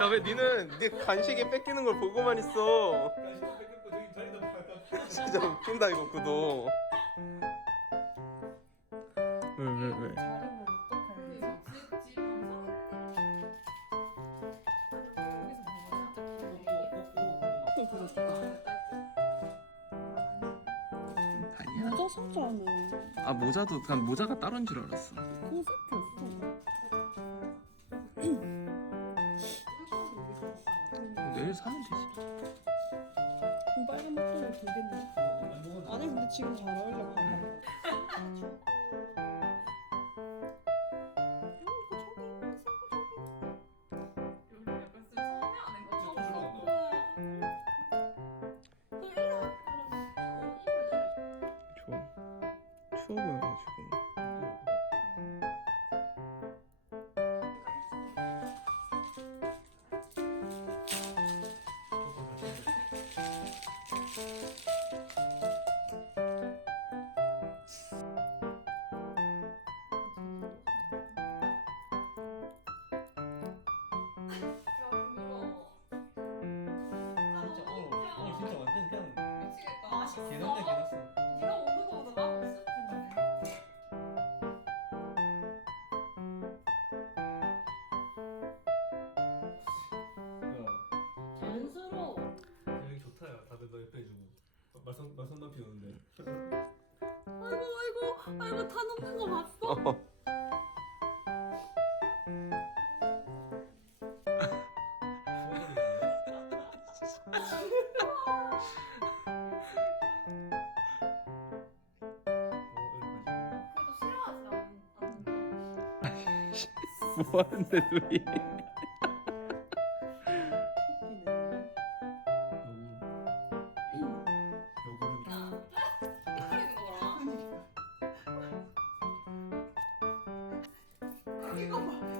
야왜 니는 네 간식에 뺏기는 걸 보고만 있어 간식도 뺏겼고 저기 자리도 팔까 진짜 웃긴다 이거 구도 왜왜 왜? 자리는 어떻게 하는지. 아니야 모자 사자는 아 모자도 난 모자가 따로인 줄 알았어 콘셉트 내일 사면 되지 빨간 목도리 되겠네. 아니 근데 지금 잘 어울려 개났네 개났어 네가 오는 거보다 나 없을 텐데. 야 자연스러워. 여기 좋다 야 다들 너 옆에 해주고 말썽 말썽 피우는데 아이고 아이고 아이고 다 넘는 거 봤어? 어. 그래도 뭐 하는데 둘이. 이거 봐.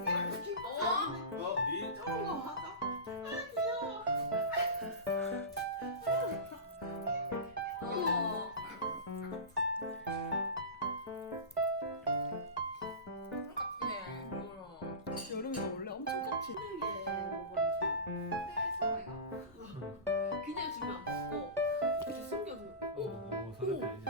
嗯。